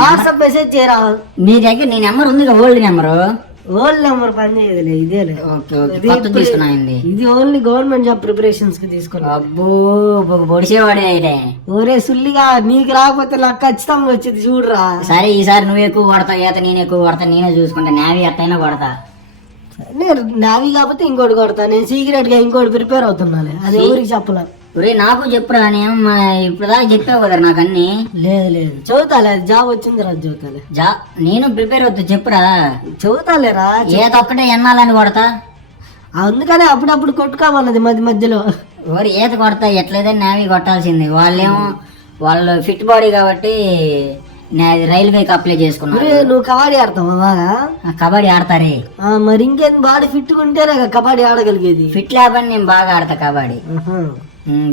WhatsApp message చేయరా. నీ దగ్గర నీ నెంబర్ ఉంది ఓల్డ్ నెంబరు. ఓల్డ్ నెంబర్ పని చేయదులే, ఇదేలే. ఇది ఓన్లీ గవర్నమెంట్ జాబ్ ప్రిపరేషన్స్ కి తీసుకున్నా. అబ్బో పొడిచేవాడే అయితే. ఒరే సుల్లిగా నీకు రాకపోతే నాకు ఖచ్చితంగా వచ్చేది చూడరా. సరే ఈసారి నువ్వు ఎక్కువ కొడతా ఈత, నేను ఎక్కువ కొడతా, నేనే చూసుకుంటా. నేవీ ఎట్టయినా కొడతా. నేను నావి కాకపోతే ఇంకోటి కొడతా. నేను సీక్రెట్ గా ఇంకోటి ప్రిపేర్ అవుతున్నాను, అది ఎవరికి చెప్పలే. ఒరే నాకు చెప్పురా, నేను ఇప్పుడు దాకా చెప్పావు కదా నాకు అన్ని. లేదు చదువుతాలే, జాబ్ వచ్చింది తర్వాత చదువుతాలే. నేను ప్రిపేర్ అవుతా చెప్పురా. చదువుతాలేరా, ఏదో ఒక్కటే ఎన్నాలని కొడతా. అందుకనే అప్పుడప్పుడు కొట్టుకోమన్నది మధ్య మధ్యలో. ఒరే ఈత కొడతా, ఎట్లయితే నావీ కొట్టాల్సింది. వాళ్ళు ఫిట్ బాడీ కాబట్టి రైల్వేకి అప్లై చేసుకున్నా. నువ్వు కబడ్డీ ఆడతావా బాగా? కబడ్డీ ఆడతారే. మరి ఇంకేం, బాడీ ఫిట్ ఉంటేనే కబడ్డీ ఆడగలిగేది. ఫిట్ లేకపోతే నేను బాగా ఆడతా కబడ్డీ.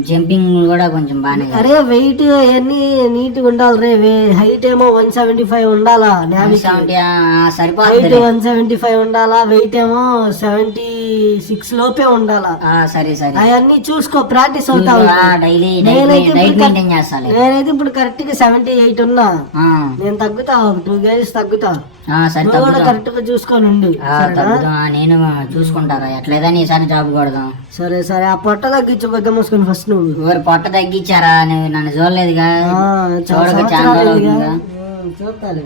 జంపింగ్ కూడా కొంచెం బాగానే. అరే వెయిట్ అన్ని నీట్ గా ఉండాలి రే. హైట్ ఏమో 175 ఉండాలా, 175 ఉండాలా. వెయిట్ ఏమో 76 లోపే ఉండాలా. సరే అవన్నీ చూసుకో, ప్రాక్టీస్ అవుతావు. నేనైతే ఇప్పుడు కరెక్ట్ గా 78 ఉన్నా. నేను తగ్గుతా, 2 kgs తగ్గుతా. కరెక్ట్ గా చూసుకొని నేను చూసుకుంటారా. ఎట్లేదా ఈసారి జాబ్ కొడదాం. సరే ఆ పొట్ట తగ్గించు, పెద్ద మూసుకొని ఫస్ట్. నువ్వు పొట్ట తగ్గించారా? నువ్వు నన్ను చూడలేదుగా. చూస్తాలే.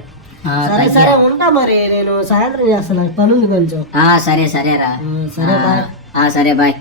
సరే ఉంటా మరి, నేను సాయంత్రం చేస్తాను, పని ఉంది కొంచెం. సరేరా. సరే బాయ్. సరే బాయ్.